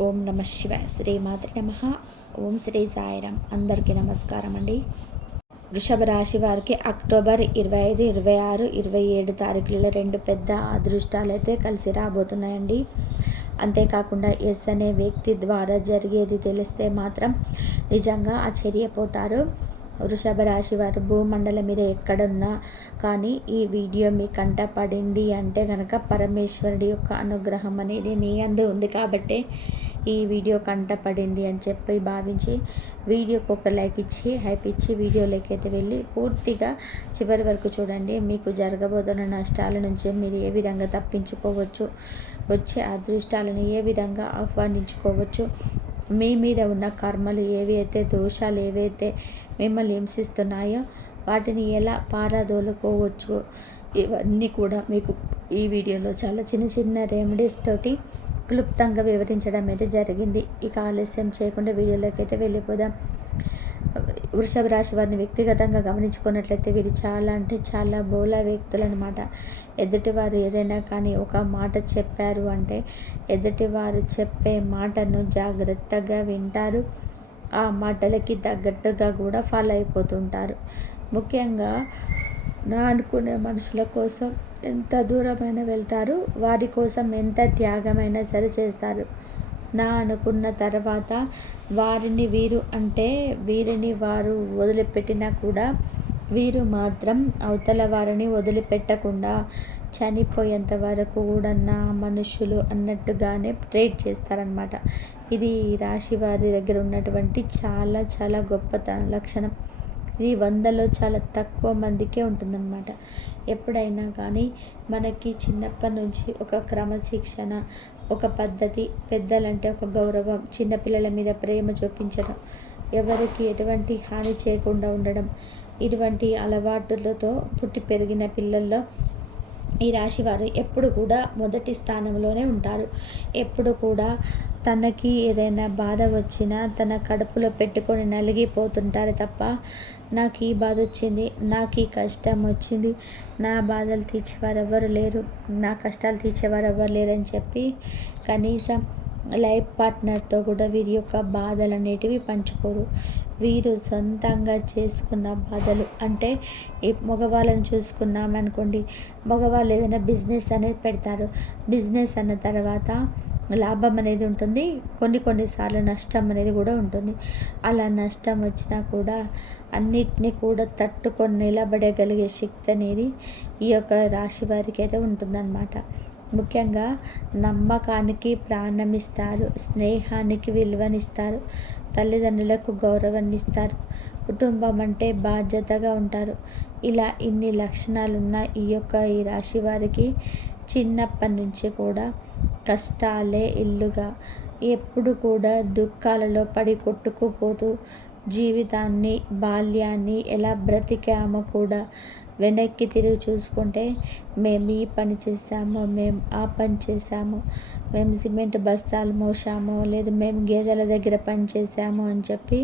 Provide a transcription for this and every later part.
ఓం నమ శివాయ. శ్రీమాత్రే నమః. ఓం శ్రీ సాయిరామ్. అందరికీ నమస్కారం అండి. వృషభ రాశి వారికి అక్టోబర్ 25, 26, 27 తారీఖులలో రెండు పెద్ద అదృష్టాలు అయితే కలిసి రాబోతున్నాయండి. అంతేకాకుండా ఎస్ అనే వ్యక్తి ద్వారా జరిగేది తెలిస్తే మాత్రం నిజంగా ఆశ్చర్యపోతారు. వృషభ రాశి వారు భూమండలం మీద ఎక్కడున్నా కానీ ఈ వీడియో మీ కంట పడింది అంటే కనుక పరమేశ్వరుడి యొక్క అనుగ్రహం అనేది మీ అందు ఉంది కాబట్టి ఈ వీడియో కంట పడింది అని చెప్పి భావించి వీడియోకి ఒక లైక్ ఇచ్చి హైప్ ఇచ్చి వీడియోలోకి అయితే వెళ్ళి పూర్తిగా చివరి వరకు చూడండి. మీకు జరగబోతున్న నష్టాల నుంచి మీరు ఏ విధంగా తప్పించుకోవచ్చు, వచ్చే అదృష్టాలను ఏ విధంగా ఆహ్వానించుకోవచ్చు, మీ మీద ఉన్న కర్మలు ఏవి అయితే దోషాలు ఏవైతే మిమ్మల్ని హింసిస్తున్నాయో వాటిని ఎలా పారదోలుకోవచ్చు, ఇవన్నీ కూడా మీకు ఈ వీడియోలో చాలా చిన్న చిన్న రెమెడీస్ తోటి క్లుప్తంగా వివరించడం అయితే జరిగింది. ఇక ఆలస్యం చేయకుండా వీడియోలోకి అయితే వెళ్ళిపోదాం. వృషభ రాశి వారిని వ్యక్తిగతంగా గమనించుకున్నట్లయితే వీరు చాలా అంటే చాలా బోలా వ్యక్తులు అనమాట. ఎదుటివారు ఏదైనా కానీ ఒక మాట చెప్పారు అంటే ఎదుటివారు చెప్పే మాటను జాగ్రత్తగా వింటారు. ఆ మాటలకి తగ్గట్టుగా కూడా ఫాలో అయిపోతుంటారు. ముఖ్యంగా నా అనుకునే మనుషుల కోసం ఎంత దూరమైనా వెళ్తారు, వారి కోసం ఎంత త్యాగమైనా సరే చేస్తారు. నా అనుకున్న తర్వాత వారిని వీరు అంటే వీరిని వారు వదిలిపెట్టినా కూడా వీరు మాత్రం అవతల వారిని వదిలిపెట్టకుండా చనిపోయేంత వరకు కూడా నా మనుషులు అన్నట్టుగానే ట్రీట్ చేస్తారనమాట. ఇది రాశి వారి దగ్గర ఉన్నటువంటి చాలా చాలా గొప్ప లక్షణం. ఇది 100లో చాలా తక్కువ మందికే ఉంటుందన్నమాట. ఎప్పుడైనా కానీ మనకి చిన్నప్పటి నుంచి ఒక క్రమశిక్షణ, ఒక పద్ధతి, పెద్దలంటే ఒక గౌరవం, చిన్నపిల్లల మీద ప్రేమ చూపించడం, ఎవరికి ఎటువంటి హాని చేయకుండా ఉండడం, ఇటువంటి అలవాటులతో పుట్టి పెరిగిన పిల్లల్లో ఈ రాశివారు ఎప్పుడు కూడా మొదటి స్థానంలోనే ఉంటారు. ఎప్పుడు కూడా తనకి ఏదైనా బాధ వచ్చినా తన కడుపులో పెట్టుకొని నలిగిపోతుంటారు తప్ప నాకు ఈ బాధ వచ్చింది, నాకు ఈ కష్టం వచ్చింది, నా బాధలు తీర్చేవారు ఎవరు లేరు, నా కష్టాలు తీర్చేవారు ఎవరు లేరు అని చెప్పి కనీసం లైఫ్ పార్ట్నర్తో కూడా వీరి యొక్క బాధలు అనేటివి పంచుకోరు. వీరు సొంతంగా చేసుకున్న బాధలు అంటే ఈ మగవాళ్ళని చూసుకున్నామనుకోండి, మగవాళ్ళు ఏదైనా బిజినెస్ అనేది పెడతారు. బిజినెస్ అన్న తర్వాత లాభం అనేది ఉంటుంది, కొన్నిసార్లు నష్టం అనేది కూడా ఉంటుంది. అలా నష్టం వచ్చినా కూడా అన్నిటినీ కూడా తట్టుకొని నిలబడగలిగే శక్తి అనేది ఈ యొక్క రాశి వారికి అయితే ఉంటుందన్నమాట. ముఖ్యంగా నమ్మకానికి ప్రాణమిస్తారు, స్నేహానికి విలువనిస్తారు, తల్లిదండ్రులకు గౌరవాన్ని ఇస్తారు, కుటుంబం అంటే బాధ్యతగా ఉంటారు. ఇలా ఇన్ని లక్షణాలున్న ఈ రాశి వారికి చిన్నప్పటి నుంచి కూడా కష్టాలే ఇల్లుగా, ఎప్పుడు కూడా దుఃఖాలలో పడి కొట్టుకుపోతూ జీవితాన్ని, బాల్యాన్ని ఎలా బ్రతికామో కూడా వెనక్కి తిరిగి చూసుకుంటే మేము ఈ పని చేసాము, మేము ఆ పని చేసాము, మేము సిమెంట్ బస్తాలు మోసాము, లేదు మేము గేదెల దగ్గర పని చేసాము అని చెప్పి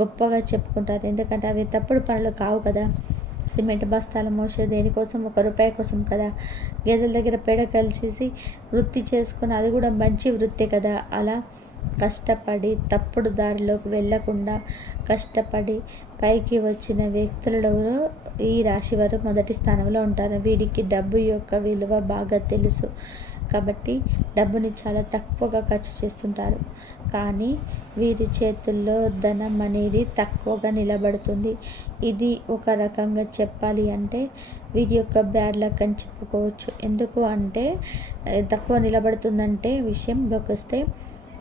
గొప్పగా చెప్పుకుంటారు. ఎందుకంటే అవి తప్పుడు పనులు కావు కదా. సిమెంట్ బస్తాలు మోసే దేనికోసం? ₹1 కోసం కదా. గేదెల దగ్గర పేడ కలిసేసి వృత్తి చేసుకుని అది కూడా మంచి వృత్తి కదా. అలా కష్టపడి తప్పుడు దారిలోకి వెళ్ళకుండా కష్టపడి పైకి వచ్చిన వ్యక్తులలో ఈ రాశి వారు మొదటి స్థానంలో ఉంటారు. వీరికి డబ్బు యొక్క విలువ బాగా తెలుసు కాబట్టి డబ్బుని చాలా తక్కువగా ఖర్చు చేస్తుంటారు. కానీ వీరి చేతుల్లో ధనం అనేది తక్కువగా నిలబడుతుంది. ఇది ఒక రకంగా చెప్పాలి అంటే వీరి యొక్క బ్యాడ్ లక్ అని చెప్పుకోవచ్చు. ఎందుకు అంటే తక్కువ నిలబడుతుందంటే విషయంలోకి వస్తే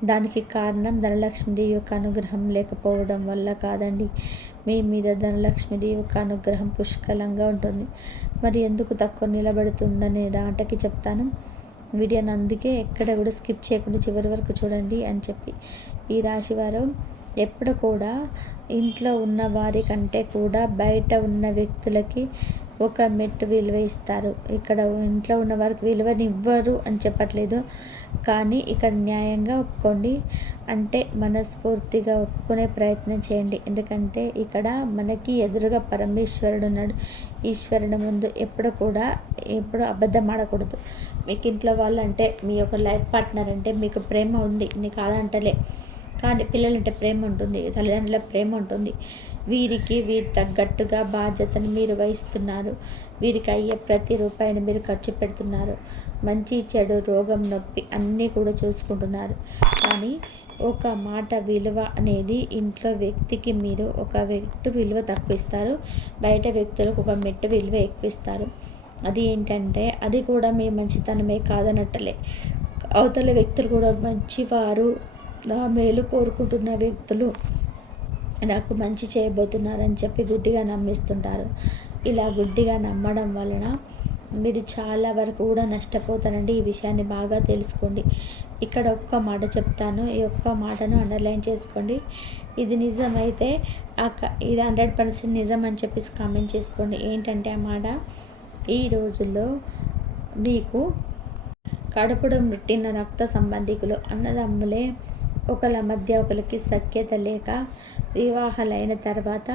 దానికి కారణం ధనలక్ష్మీదేవి యొక్క అనుగ్రహం లేకపోవడం వల్ల కాదండి. మీ మీద ధనలక్ష్మీదేవి యొక్క అనుగ్రహం పుష్కలంగా ఉంటుంది. మరి ఎందుకు తక్కువ నిలబడుతుందనే దాంట్కి చెప్తాను. వీడియోని అందుకే ఎక్కడ కూడా స్కిప్ చేయకుండా చివరి వరకు చూడండి అని చెప్పి. ఈ రాశివారు ఎప్పుడు కూడా ఇంట్లో ఉన్న వారి కంటే కూడా బయట ఉన్న వ్యక్తులకి ఒక మెట్టు విలువ ఇస్తారు. ఇక్కడ ఇంట్లో ఉన్న వారికి విలువనివ్వరు అని చెప్పట్లేదు, కానీ ఇక్కడ న్యాయంగా ఒప్పుకోండి. అంటే మనస్ఫూర్తిగా ఒప్పుకునే ప్రయత్నం చేయండి. ఎందుకంటే ఇక్కడ మనకి ఎదురుగా పరమేశ్వరుడు ఉన్నాడు. ఈశ్వరుడు ముందు ఎప్పుడు అబద్ధం ఆడకూడదు. మీకు ఇంట్లో వాళ్ళు అంటే మీ యొక్క లైఫ్ పార్ట్నర్ అంటే మీకు ప్రేమ ఉంది, నీకు కాదంటలే. కానీ పిల్లలంటే ప్రేమ ఉంటుంది, తల్లిదండ్రుల ప్రేమ ఉంటుంది. వీరికి తగ్గట్టుగా బాధ్యతను మీరు వహిస్తున్నారు. వీరికి అయ్యే ప్రతి రూపాయిని మీరు ఖర్చు పెడుతున్నారు. మంచి చెడు రోగం నొప్పి అన్నీ కూడా చూసుకుంటున్నారు. కానీ ఒక మాట విలువ అనేది ఇంట్లో వ్యక్తికి మీరు ఒక మెట్టు విలువ తక్కువ ఇస్తారు, బయట వ్యక్తులకు ఒక మెట్టు విలువ ఎక్కువ ఇస్తారు. అది ఏంటంటే అది కూడా మీ మంచితనమే కాదనట్టలే. అవతల వ్యక్తులు కూడా మంచివారు, నా మేలు కోరుకుంటున్న వ్యక్తులు నాకు మంచి చేయబోతున్నారని చెప్పి గుడ్డిగా నమ్మిస్తుంటారు. ఇలా గుడ్డిగా నమ్మడం వలన మీరు చాలా వరకు కూడా నష్టపోతారండి. ఈ విషయాన్ని బాగా తెలుసుకోండి. ఇక్కడ ఒక్క మాట చెప్తాను, ఈ ఒక్క మాటను అండర్లైన్ చేసుకోండి. ఇది నిజమైతే ఇది 100% నిజం అని చెప్పేసి కామెంట్ చేసుకోండి. ఏంటంటే ఆ మాట, ఈ రోజుల్లో మీకు కడుపుడు ముట్టిన రక్త సంబంధికులు అన్నదమ్ములే ఒకళ్ళ మధ్య ఒకరికి సఖ్యత లేక వివాహాలైన తర్వాత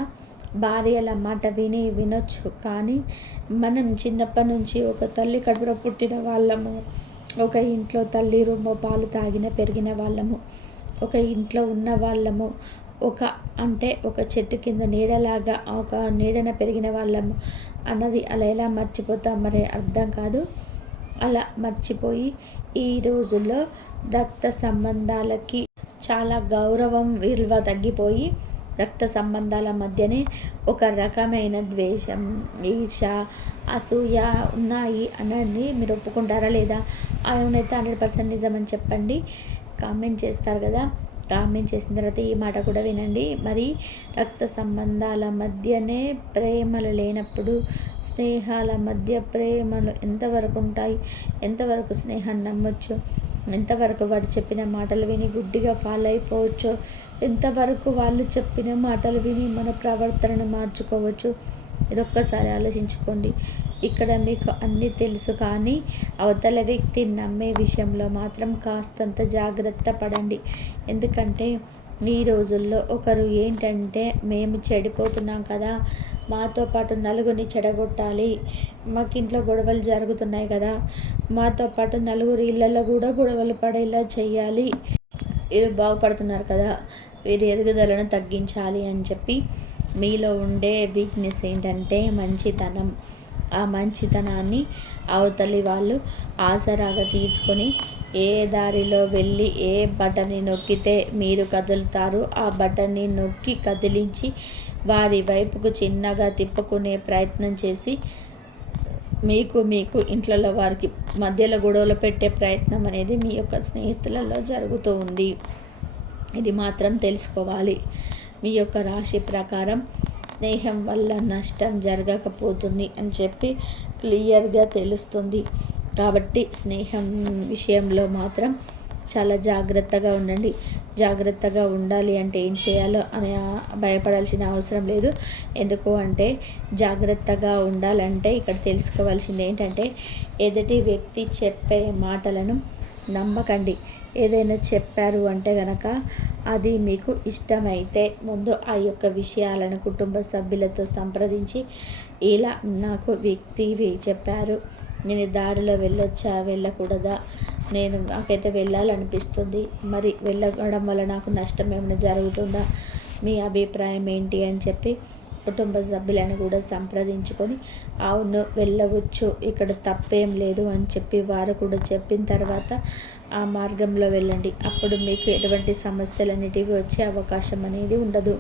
భార్యల మాట వినొచ్చు, కానీ మనం చిన్నప్పటి నుంచి ఒక తల్లి కడుపులో పుట్టిన వాళ్ళము, ఒక ఇంట్లో తల్లి రొమ్ము పాలు పెరిగిన వాళ్ళము, ఒక ఇంట్లో ఉన్న వాళ్ళము, ఒక చెట్టు కింద నీడలాగా ఒక నీడన పెరిగిన వాళ్ళము అన్నది అలా ఎలా మర్చిపోతాం మరి అర్థం కాదు. అలా మర్చిపోయి ఈ రోజుల్లో రక్త సంబంధాలకి చాలా గౌరవం విలువ తగ్గిపోయి రక్త సంబంధాల మధ్యనే ఒక రకమైన ద్వేషం, ఈర్ష, అసూయ ఉన్నాయి అన్నది మీరు ఒప్పుకుంటారా లేదా? అవునైతే 100% నిజమని చెప్పండి. కామెంట్ చేస్తారు కదా, కామెంట్ చేసిన తర్వాత ఈ మాట కూడా వినండి. మరి రక్త సంబంధాల మధ్యనే ప్రేమలు లేనప్పుడు స్నేహాల మధ్య ప్రేమలు ఎంతవరకు ఉంటాయి? ఎంతవరకు స్నేహాన్ని నమ్మొచ్చు? ఎంతవరకు వాడు చెప్పిన మాటలు విని గుడ్డిగా ఫాలో అయిపోవచ్చు? ఎంతవరకు వాళ్ళు చెప్పిన మాటలు విని మన ప్రవర్తనను మార్చుకోవచ్చు? ఇదొక్కసారి ఆలోచించుకోండి. ఇక్కడ మీకు అన్నీ తెలుసు, కానీ అవతల వ్యక్తి నమ్మే విషయంలో మాత్రం కాస్తంత జాగ్రత్త పడండి. ఎందుకంటే ఈ రోజుల్లో ఒకరు ఏంటంటే, మేము చెడిపోతున్నాం కదా, మాతో పాటు నలుగురిని చెడగొట్టాలి, మాకు ఇంట్లో గొడవలు జరుగుతున్నాయి కదా, మాతో పాటు నలుగురు ఇళ్ళల్లో కూడా గొడవలు పడేలా చేయాలి, వీరు బాగుపడుతున్నారు కదా, వీరి ఎదుగుదలను తగ్గించాలి అని చెప్పి మీలో ఉండే వీక్నెస్ ఏంటంటే మంచితనం. ఆ మంచితనాన్ని అవతలి వాళ్ళు ఆసరాగా తీసుకొని ఏ దారిలో వెళ్ళి ఏ బటన్ని నొక్కితే మీరు కదులుతారు, ఆ బటన్ని నొక్కి కదిలించి వారి వైపుకు చిన్నగా తిప్పుకునే ప్రయత్నం చేసి మీకు ఇంట్లలో వారికి మధ్యలో గొడవలు పెట్టే ప్రయత్నం అనేది మీ యొక్క స్నేహితులలో జరుగుతూ ఉంది. ఇది మాత్రం తెలుసుకోవాలి. మీ యొక్క రాశి ప్రకారం స్నేహం వల్ల నష్టం జరగకపోతుంది అని చెప్పి క్లియర్గా తెలుస్తుంది. కాబట్టి స్నేహం విషయంలో మాత్రం చాలా జాగ్రత్తగా ఉండండి. జాగ్రత్తగా ఉండాలి అంటే ఏం చేయాలో అని భయపడాల్సిన అవసరం లేదు. ఎందుకు అంటే జాగ్రత్తగా ఉండాలంటే ఇక్కడ తెలుసుకోవాల్సింది ఏంటంటే, ఎదుటి వ్యక్తి చెప్పే మాటలను నమ్మకండి. ఏదైనా చెప్పారు అంటే గనక అది మీకు ఇష్టమైతే ముందు ఆ యొక్క విషయాలను కుటుంబ సభ్యులతో సంప్రదించి, ఇలా నాకు వ్యక్తి చెప్పారు, నేను దారిలో వెళ్ళొచ్చా వెళ్ళకూడదా, నాకైతే వెళ్ళాలనిపిస్తుంది, మరి వెళ్ళడం వల్ల నాకు నష్టం ఏమైనా జరుగుతుందా, మీ అభిప్రాయం ఏంటి అని చెప్పి కుటుంబ సభ్యులను కూడా సంప్రదించుకొని అవును వెళ్ళవచ్చు, ఇక్కడ తప్పేం లేదు అని చెప్పి వారు కూడా చెప్పిన తర్వాత ఆ మార్గంలో వెళ్ళండి. అప్పుడు మీకు ఎటువంటి సమస్యలు అనేటివి వచ్చే అవకాశం అనేది ఉండదు.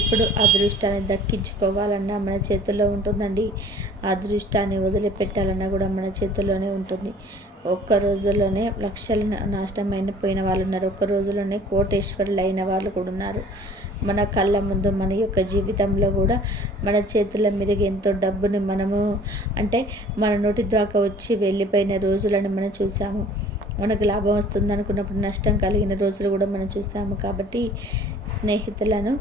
ఇప్పుడు అదృష్టాన్ని దక్కించుకోవాలన్నా మన చేతుల్లో ఉంటుందండి. అదృష్టాన్ని వదిలిపెట్టాలన్నా కూడా మన చేతుల్లోనే ఉంటుంది. ఒక్క రోజుల్లోనే లక్షలు నాశనం పోయిన వాళ్ళు ఉన్నారు. ఒక్క రోజులోనే కోటేశ్వరులు అయిన వాళ్ళు కూడా ఉన్నారు. మన కళ్ళ ముందు మన యొక్క జీవితంలో కూడా మన చేతుల మీదకి ఎంతో డబ్బుని మనము అంటే మన నోటి దాకా వచ్చి వెళ్ళిపోయిన రోజులను మనం చూసాము. మనకు లాభం వస్తుంది అనుకున్నప్పుడు నష్టం కలిగిన రోజులు కూడా మనం చూస్తాము. కాబట్టి స్నేహితులను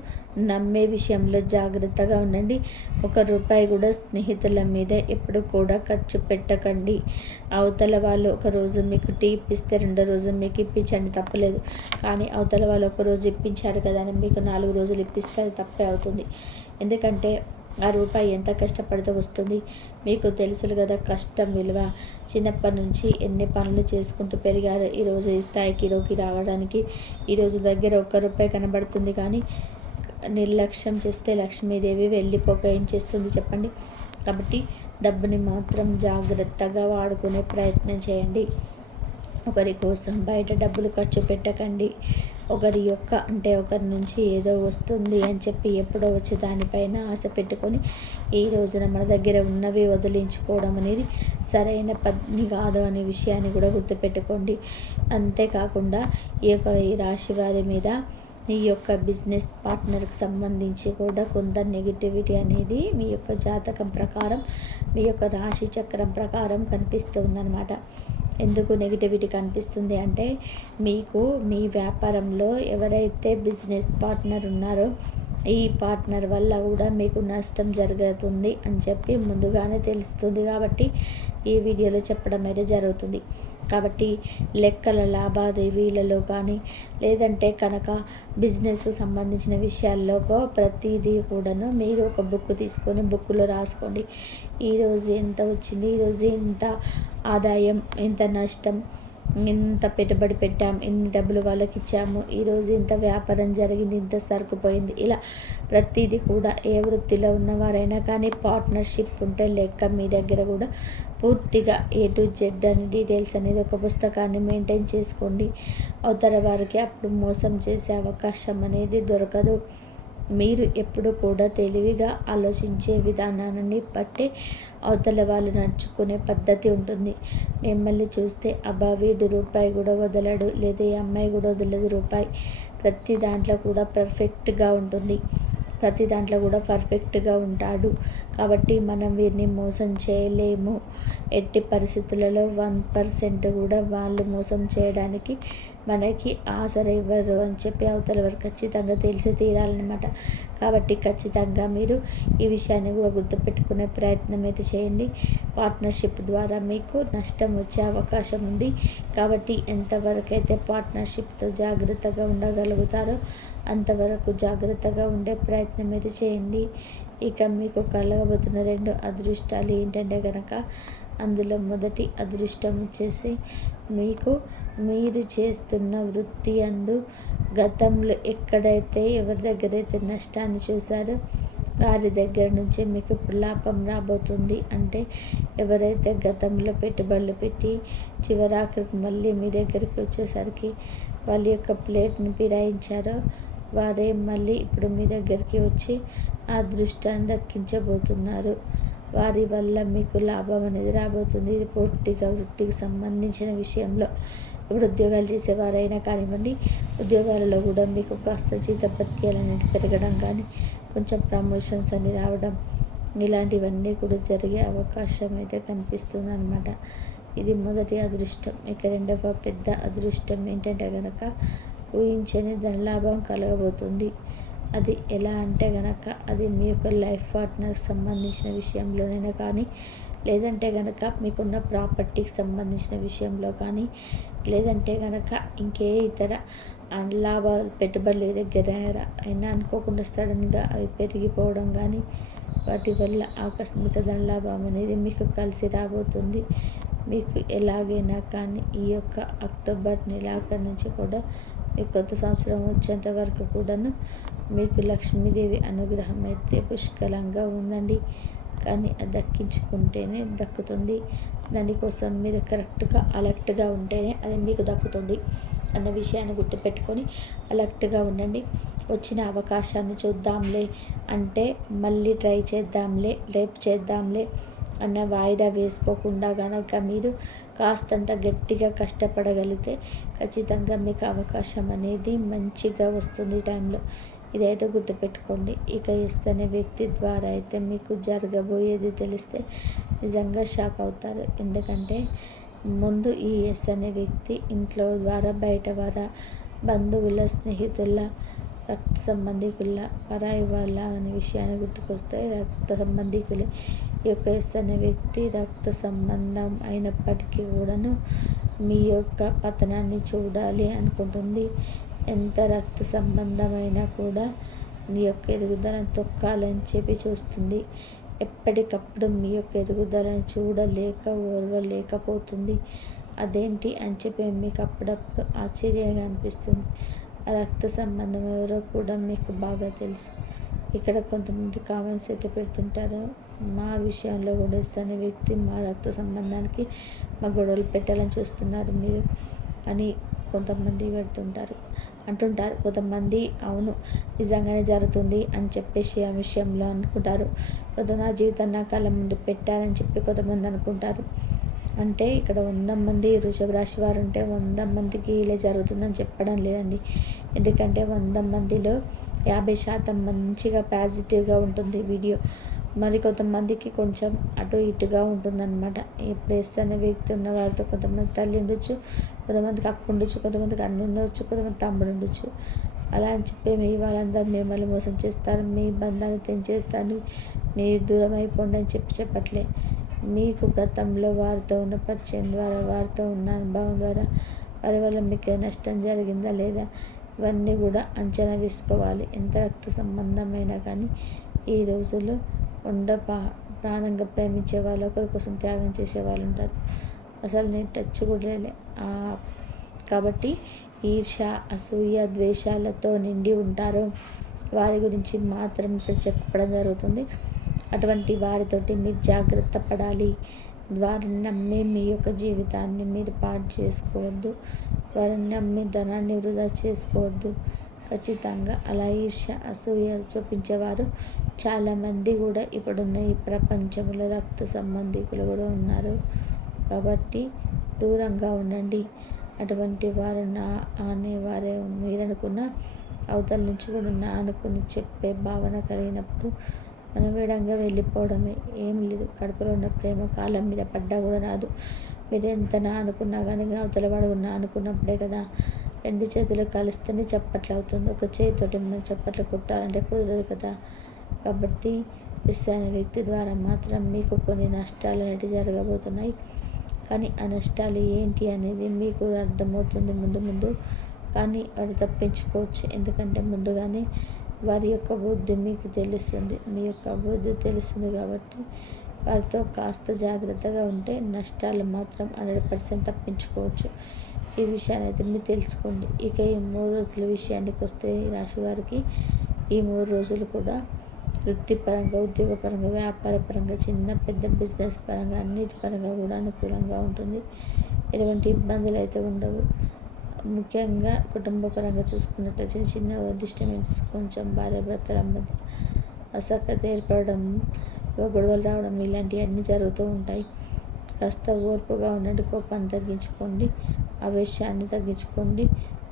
నమ్మే విషయంలో జాగ్రత్తగా ఉండండి. రూపాయి కూడా స్నేహితుల మీద ఎప్పుడు కూడా ఖర్చు పెట్టకండి. అవతల వాళ్ళు ఒకరోజు మీకు టీ ఇప్పిస్తే రెండో రోజు మీకు ఇప్పించండి, తప్పలేదు. కానీ అవతల వాళ్ళు ఒకరోజు ఇప్పించారు కదా అని మీకు 4 రోజులు ఇప్పిస్తే అది తప్పే అవుతుంది. ఎందుకంటే ఆ రూపాయి ఎంత కష్టపడితే వస్తుంది. మీకు తెలుసులు కదా కష్టం విలువ. చిన్నప్పటి నుంచి ఎన్ని పనులు చేసుకుంటూ పెరిగారు. ఈరోజు ఈ స్థాయికి రావడానికి ఈరోజు దగ్గర రూపాయి కనబడుతుంది, కానీ నిర్లక్ష్యం చేస్తే లక్ష్మీదేవి వెళ్ళిపోక ఏం చేస్తుంది చెప్పండి. కాబట్టి డబ్బుని మాత్రం జాగ్రత్తగా వాడుకునే ప్రయత్నం చేయండి. ఒకరి కోసం బయట డబ్బులు ఖర్చు పెట్టకండి. ఒకరి నుంచి ఏదో వస్తుంది అని చెప్పి ఎప్పుడో వచ్చి దానిపైన ఆశ పెట్టుకొని ఈ రోజున మన దగ్గర ఉన్నవి వదిలించుకోవడం అనేది సరైన పని కాదు అనే విషయాన్ని కూడా గుర్తుపెట్టుకోండి. అంతేకాకుండా ఈ రాశి వారి మీద మీ యొక్క బిజినెస్ పార్ట్నర్కి సంబంధించి కూడా కొంత నెగిటివిటీ అనేది మీ యొక్క జాతకం ప్రకారం, మీ యొక్క రాశి చక్రం ప్రకారం కనిపిస్తుందన్నమాట. ఎందుకు నెగిటివిటీ కనిపిస్తుంది అంటే, మీకు మీ వ్యాపారంలో ఎవరైతే బిజినెస్ పార్ట్నర్ ఉన్నారో ఈ పార్ట్నర్ వల్ల కూడా మీకు నష్టం జరుగుతుంది అని చెప్పి ముందుగానే తెలుస్తుంది. కాబట్టి ఈ వీడియోలో చెప్పడం అయితే జరుగుతుంది. కాబట్టి లెక్కల లావాదేవీలలో కానీ లేదంటే కనుక బిజినెస్కు సంబంధించిన విషయాల్లో ప్రతిదీ కూడాను మీరు ఒక బుక్ తీసుకొని బుక్లో రాసుకోండి. ఈరోజు ఎంత వచ్చింది, ఈరోజు ఎంత ఆదాయం, ఎంత నష్టం, ఇంత పెట్టుబడి పెట్టాం, ఇన్ని డబ్బులు వాళ్ళకి ఇచ్చాము, ఈరోజు ఇంత వ్యాపారం జరిగింది, ఇంత సరుకు పోయింది. ఇలా ప్రతిదీ కూడా ఏ వృత్తిలో ఉన్నవారైనా కానీ పార్ట్నర్షిప్ ఉంటే లెక్క మీ దగ్గర కూడా పూర్తిగా A to Z అని డీటెయిల్స్ అనేది ఒక పుస్తకాన్ని మెయింటైన్ చేసుకోండి. అవతల వారికి అప్పుడు మోసం చేసే అవకాశం అనేది దొరకదు. మీరు ఎప్పుడు కూడా తెలివిగా ఆలోచించే విధానాన్ని బట్టి అవతల వాళ్ళు నడుచుకునే పద్ధతి ఉంటుంది. మిమ్మల్ని చూస్తే అబ్బా వీడు రూపాయి కూడా వదలడు, లేదా ఈ అమ్మాయి కూడా వదలదు రూపాయి, ప్రతి దాంట్లో కూడా పర్ఫెక్ట్గా ఉంటుంది, ప్రతి దాంట్లో కూడా పర్ఫెక్ట్గా ఉంటాడు. కాబట్టి మనం వీరిని మోసం చేయలేము. ఎట్టి పరిస్థితులలో 1% కూడా వాళ్ళు మోసం చేయడానికి మనకి ఆసరా ఇవ్వరు అని చెప్పి అవతల వారు ఖచ్చితంగా తెలిసి తీరాలన్నమాట. కాబట్టి ఖచ్చితంగా మీరు ఈ విషయాన్ని కూడా గుర్తుపెట్టుకునే ప్రయత్నం అయితే చేయండి. పార్ట్నర్షిప్ ద్వారా మీకు నష్టం వచ్చే అవకాశం ఉంది. కాబట్టి ఎంతవరకు అయితే పార్ట్నర్షిప్తో జాగ్రత్తగా ఉండగలుగుతారో అంతవరకు జాగ్రత్తగా ఉండే ప్రయత్నం అయితే చేయండి. ఇక మీకు కలగబోతున్న 2 అదృష్టాలు ఏంటంటే కనుక, అందులో మొదటి అదృష్టం వచ్చేసి మీకు మీరు చేస్తున్న వృత్తి అందు గతంలో ఎక్కడైతే ఎవరి దగ్గర అయితే నష్టాన్ని చూసారో వారి దగ్గర నుంచి మీకు లాభం రాబోతుంది. అంటే ఎవరైతే గతంలో పెట్టుబడులు పెట్టి చివరాఖరికి మళ్ళీ మీ దగ్గరికి వచ్చేసరికి వాళ్ళ యొక్క ప్లేట్ని ఫిరాయించారో వారే మళ్ళీ ఇప్పుడు మీ దగ్గరికి వచ్చి ఆ అదృష్టాన్ని దక్కించబోతున్నారు. వారి వల్ల మీకు లాభం అనేది రాబోతుంది. ఇది పూర్తిగా వృత్తికి సంబంధించిన విషయంలో. ఇప్పుడు ఉద్యోగాలు చేసేవారైనా కానివ్వండి, ఉద్యోగాలలో కూడా మీకు కాస్త జీతభత్యాలు అనేవి పెరగడం కానీ, కొంచెం ప్రమోషన్స్ అని రావడం, ఇలాంటివన్నీ కూడా జరిగే అవకాశం అయితే కనిపిస్తుంది అన్నమాట. ఇది మొదటి అదృష్టం. ఇక రెండవ పెద్ద అదృష్టం ఏంటంటే కనుక, ఊహించని ధనలాభం కలగబోతుంది. అది ఎలా అంటే కనుక, అది మీ యొక్క లైఫ్ పార్ట్నర్కి సంబంధించిన విషయంలోనైనా కానీ, లేదంటే కనుక మీకున్న ప్రాపర్టీకి సంబంధించిన విషయంలో కానీ, లేదంటే కనుక ఇంకే ఇతర లాభాలు పెట్టుబడులు దగ్గర అయినా అనుకోకుండా సడన్గా అవి పెరిగిపోవడం కానీ, వాటి వల్ల ఆకస్మిక ధనలాభం అనేది మీకు కలిసి రాబోతుంది. మీకు ఎలాగైనా కానీ ఈ యొక్క అక్టోబర్ నెలాఖరు నుంచి కూడా మీ కొత్త సంవత్సరం వచ్చేంత వరకు కూడాను మీకు లక్ష్మీదేవి అనుగ్రహం అయితే పుష్కలంగా ఉందండి. కానీ అది దక్కించుకుంటేనే దక్కుతుంది. దానికోసం మీరు కరెక్ట్గా అలర్ట్గా ఉంటేనే అది మీకు దక్కుతుంది అన్న విషయాన్ని గుర్తుపెట్టుకొని అలర్ట్గా ఉండండి. వచ్చిన అవకాశాన్ని చూద్దాంలే అంటే మళ్ళీ ట్రై చేద్దాంలే, రేపు చేద్దాంలే అన్న వాయిదా వేసుకోకుండా కనుక మీరు కాస్తంత గట్టిగా కష్టపడగలిగితే ఖచ్చితంగా మీకు అవకాశం అనేది మంచిగా వస్తుంది ఈ టైంలో. ఇదైతే గుర్తుపెట్టుకోండి. ఇక ఎస్ అనే వ్యక్తి ద్వారా అయితే మీకు జరగబోయేది తెలిస్తే నిజంగా షాక్ అవుతారు. ఎందుకంటే ముందు ఈ ఎస్ అనే వ్యక్తి ఇంట్లో ద్వారా బయట వార బంధువుల స్నేహితుల రక్త సంబంధికుల పరాయి వాళ్ళ అనే విషయాన్ని గుర్తుకొస్తాయి. రక్త సంబంధికులే ఈ యొక్క ఎస్ అనే వ్యక్తి రక్త సంబంధం అయినప్పటికీ కూడాను మీ యొక్క పతనాన్ని చూడాలి అనుకుంటుంది. ఎంత రక్త సంబంధమైనా కూడా మీ యొక్క ఎదుగుదలను తొక్కాలని చెప్పి చూస్తుంది. ఎప్పటికప్పుడు మీ యొక్క ఎదుగుదలను చూడలేక ఓర్వలేకపోతుంది. అదేంటి అని చెప్పి మీకు అప్పుడప్పుడు ఆశ్చర్యంగా అనిపిస్తుంది. ఆ రక్త సంబంధం ఎవరో కూడా మీకు బాగా తెలుసు. ఇక్కడ కొంతమంది కామెంట్స్ అయితే పెడుతుంటారు, మా విషయంలో కూడా ఇస్తానే వ్యక్తి మా రక్త సంబంధానికి మా గొడవలు పెట్టాలని చూస్తున్నారు మీరు అని కొంతమంది అంటుంటారు. కొంతమంది అవును నిజంగానే జరుగుతుంది అని చెప్పేసి ఆ విషయంలో అనుకుంటారు. నా జీవితం నా కళ్ళ ముందు పెట్టారని చెప్పి కొంతమంది అనుకుంటారు. అంటే ఇక్కడ 100 మంది వృషభ రాశి వారు ఉంటే 100 మందికి ఇలా జరుగుతుందని చెప్పడం లేదండి. ఎందుకంటే 100 మందిలో 50% మంచిగా పాజిటివ్గా ఉంటుంది వీడియో. మరి కొంతమందికి కొంచెం అటు ఇటుగా ఉంటుందన్నమాట. ఇప్పుడు ఎస్ అనే వ్యక్తి ఉన్న వారితో కొంతమంది తల్లి ఉండొచ్చు, కొంతమందికి అక్క ఉండొచ్చు, కొంతమందికి అన్న ఉండొచ్చు, కొంతమంది తమ్ముడు ఉండొచ్చు. అలా అని చెప్పి మీ వాళ్ళందరూ మిమ్మల్ని మోసం చేస్తారు, మీ బంధాన్ని తెంచేస్తారు, మీరు దూరం అయిపోండి అని చెప్పట్లే. మీకు గతంలో వారితో ఉన్న పరిచయం ద్వారా, వారితో ఉన్న అనుభవం ద్వారా వారి వల్ల మీకు నష్టం జరిగిందా లేదా ఇవన్నీ కూడా అంచనా వేసుకోవాలి. ఎంత రక్త సంబంధమైనా కానీ ఈ రోజుల్లో ప్రాణంగా ప్రేమించే వాళ్ళు ఒకరి కోసం త్యాగం చేసే వాళ్ళు ఉంటారు. అసలు నేను టచ్ కూడా లే. కాబట్టి ఈర్ష్య, అసూయ, ద్వేషాలతో నిండి ఉంటారు. వారి గురించి మాత్రం ఇక్కడ చెప్పడం జరుగుతుంది. అటువంటి వారితోటి మీరు జాగ్రత్త పడాలి. వారిని నమ్మి మీ యొక్క జీవితాన్ని మీరు పాడు చేసుకోవద్దు. వారిని నమ్మి ధనాన్ని వృధా చేసుకోవద్దు. ఖచ్చితంగా అలా ఈర్ష్య, అసూయ చూపించేవారు చాలామంది కూడా ఇప్పుడున్న ఈ ప్రపంచంలో రక్త సంబంధికులు కూడా ఉన్నారు. కాబట్టి దూరంగా ఉండండి. అటువంటి వారు నా అనేవారే మీరనుకున్న అవతల నుంచి కూడా నా అనుకుని చెప్పే భావన కలిగినప్పుడు మనం విడంగా వెళ్ళిపోవడమే. ఏం లేదు, కడుపులో ఉన్న ప్రేమ కాలం మీద పడ్డా కూడా రాదు. మీరు ఎంత నా అనుకున్నా కానీ అవతల వాడు నా అనుకున్నప్పుడే కదా. 2 చేతులు కలిస్తేనే చప్పట్లు అవుతుంది. ఒక చేతితోటి మనం చప్పట్లు కొట్టాలంటే కుదరదు కదా. కాబట్టి ఎస్ అనే వ్యక్తి ద్వారా మాత్రం మీకు కొన్ని నష్టాలు అనేవి జరగబోతున్నాయి. కానీ ఆ నష్టాలు ఏంటి అనేది మీకు అర్థమవుతుంది ముందు. కానీ వాడు తప్పించుకోవచ్చు. ఎందుకంటే ముందుగానే వారి యొక్క బుద్ధి మీకు తెలుస్తుంది. మీ యొక్క బుద్ధి తెలుస్తుంది కాబట్టి వారితో కాస్త జాగ్రత్తగా ఉంటే నష్టాలు మాత్రం 100% తప్పించుకోవచ్చు. ఈ విషయాన్ని అయితే మీరు తెలుసుకోండి. ఇక ఈ 3 రోజుల విషయానికి వస్తే ఈ రాశి వారికి ఈ 3 రోజులు కూడా వృత్తిపరంగా, ఉద్యోగపరంగా, వ్యాపారపరంగా, చిన్న పెద్ద బిజినెస్ పరంగా అన్నిటి పరంగా కూడా అనుకూలంగా ఉంటుంది. ఎటువంటి ఇబ్బందులు అయితే ఉండవు. ముఖ్యంగా కుటుంబ పరంగా చూసుకున్నట్లయితే చిన్న డిస్టర్బెన్స్, కొంచెం భార్యాభర్తల మధ్య అసఖ్యత ఏర్పడడం, గొడవలు రావడం ఇలాంటివన్నీ జరుగుతూ ఉంటాయి. కాస్త ఓర్పుగా ఉండండి. కోపాన్ని తగ్గించుకోండి, ఆవేశాన్ని తగ్గించుకోండి.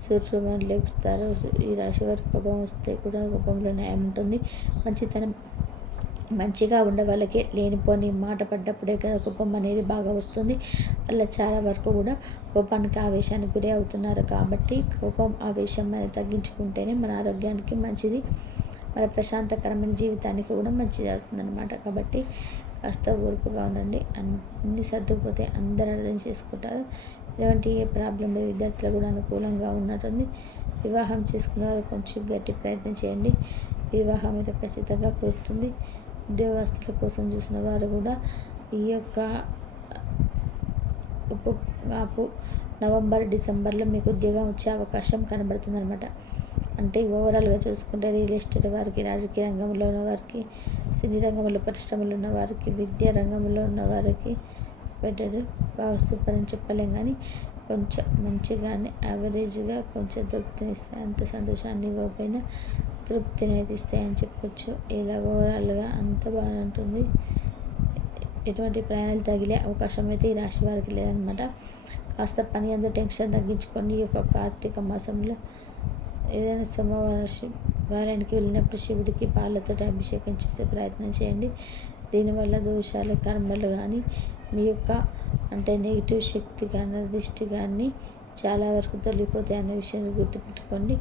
సూర్యుడు లెగుస్తారు. ఈ రాశి వారికి కోపం వస్తే కూడా కోపంలో న్యాయం ఉంటుంది. మంచిగా ఉండే వాళ్ళకి లేనిపోని మాట పడ్డప్పుడే కదా కోపం అనేది బాగా వస్తుంది. అలా చాలా వరకు కూడా కోపానికి, ఆవేశానికి గురి అవుతున్నారు. కాబట్టి కోపం, ఆవేశం అనేది తగ్గించుకుంటేనే మన ఆరోగ్యానికి మంచిది, మన ప్రశాంతకరమైన జీవితానికి కూడా మంచిది అవుతుందన్నమాట. కాబట్టి కాస్త ఓర్పుగా ఉండండి. అన్నీ సర్దుకుపోతే అందరూ అర్థం చేసుకుంటారు. ఎటువంటి ఏ ప్రాబ్లం లేదు. విద్యార్థులు కూడా అనుకూలంగా ఉన్నట్టుంది. వివాహం చేసుకునే వారు కొంచెం గట్టి ప్రయత్నం చేయండి. వివాహం మీద ఖచ్చితంగా కుదురుతుంది. ఉద్యోగస్తుల కోసం చూసిన వారు కూడా ఈ యొక్క నవంబర్, డిసెంబర్లో మీకు ఉద్యోగం వచ్చే అవకాశం కనబడుతుంది అనమాట. అంటే ఓవరాల్గా చూసుకుంటే రియల్ ఎస్టేట్ వారికి, రాజకీయ రంగంలో ఉన్న వారికి, సినీ రంగంలో, పరిశ్రమలో ఉన్న వారికి, విద్యా రంగంలో ఉన్న వారికి బెటర్, బాగా సూపర్ అని చెప్పలేం కానీ కొంచెం మంచిగానే యావరేజ్గా కొంచెం తృప్తిని ఇస్తాయి. అంత సంతోషాన్ని ఇవ్వకపోయినా తృప్తిని అయితే ఇస్తాయని చెప్పొచ్చు. ఇలా ఓవరాల్గా అంత బాగానే ఉంటుంది. ఎటువంటి ప్రయాణాలు తగిలే అవకాశం అయితే ఈ రాశి వారికి లేదనమాట. కాస్త పని అంతా టెన్షన్ తగ్గించుకోండి. ఈ యొక్క కార్తీక మాసంలో ఏదైనా సోమవారానికి వెళ్ళినప్పుడు శివుడికి పాలతో అభిషేకం చేసే ప్రయత్నం చేయండి. దీనివల్ల దోషాలు, కర్మలు కానీ మీ యొక్క అంటే నెగిటివ్ శక్తి కానీ దిష్టి కానీ చాలా వరకు తొలగిపోతాయి అనే విషయాన్ని గుర్తుపెట్టుకోండి.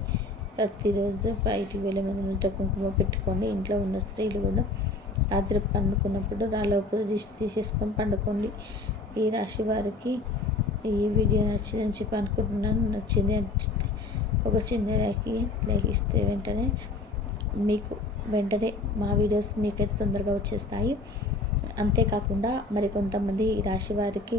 ప్రతిరోజు బయటికి వెళ్ళే ముందు నుదుట కుంకుమ పెట్టుకోండి. ఇంట్లో ఉన్న స్త్రీలు కూడా రాత్రి పండుకున్నప్పుడు లోపల దిష్టి తీసేసుకొని పండుకోండి. ఈ రాశి వారికి ఈ వీడియో నచ్చిందని చెప్పి అనుకుంటున్నాను. నచ్చింది అనిపిస్తే ఒక చిన్న లైక్ ఇస్తే వెంటనే మా వీడియోస్ మీకైతే తొందరగా వచ్చేస్తాయి. అంతేకాకుండా మరి కొంతమంది ఈ రాశి వారికి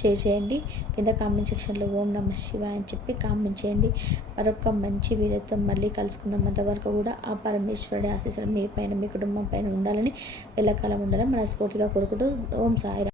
చేయండి. కింద కామెంట్ సెక్షన్లో ఓం నమః శివాయ అని చెప్పి కామెంట్ చేయండి. మరొక మంచి వీడియోతో మళ్ళీ కలుసుకుందాం. అంతవరకు కూడా ఆ పరమేశ్వరుడి ఆశీస్సులు మీ పైన, మీ కుటుంబం పైన ఉండాలని, ఎల్లకాలం ఉండాలని మనస్ఫూర్తిగా కోరుకుంటూ ఓం సాయిరాం.